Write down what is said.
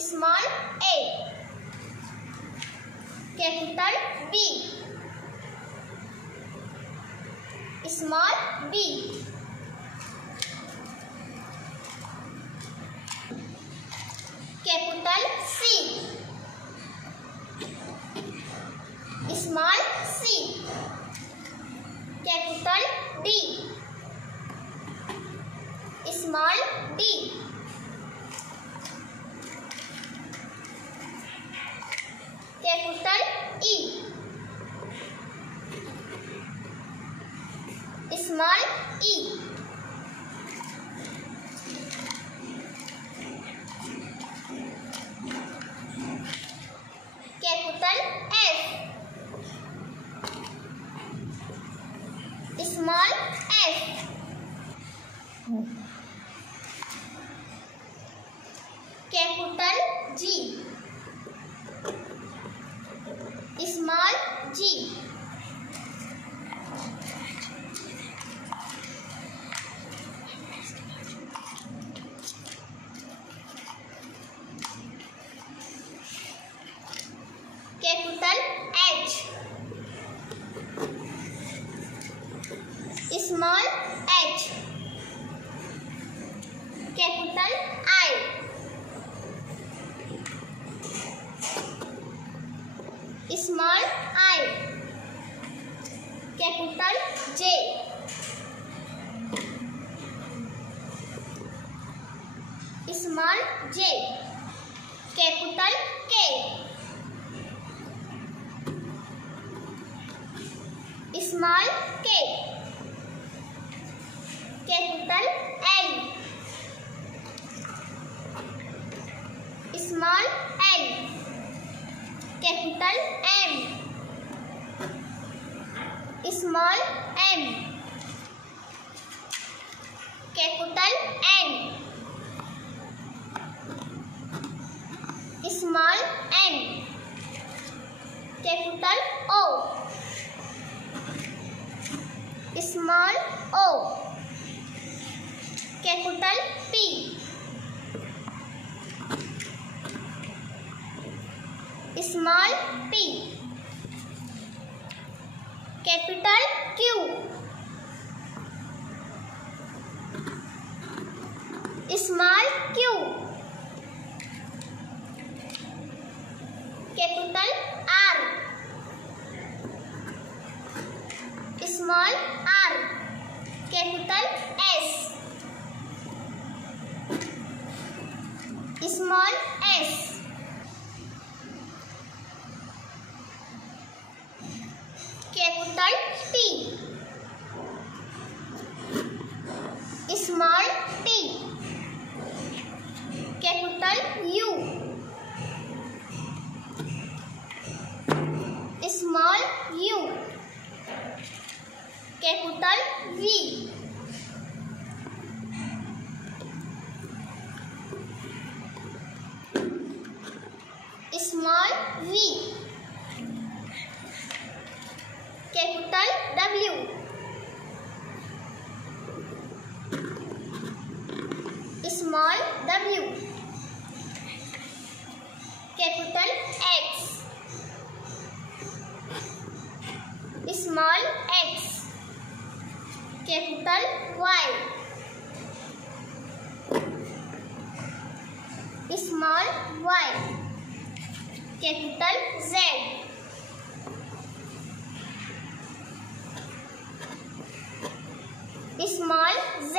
small a, capital B, small b, capital C, small c, capital D, small d, capital E, small e, capital F, small f, capital G, small g, capital H, small h, capital I, small I, capital J, small j, capital K, small k, capital L, small l, capital M, small m, capital N, small n, capital O, small o, capital P, small p, capital Q, small q, capital R, small r, capital S, small s, capital T, small t, capital U, small u, capital V, small v, capital W, small w, capital X, small x, capital Y, small y, capital Z, small z,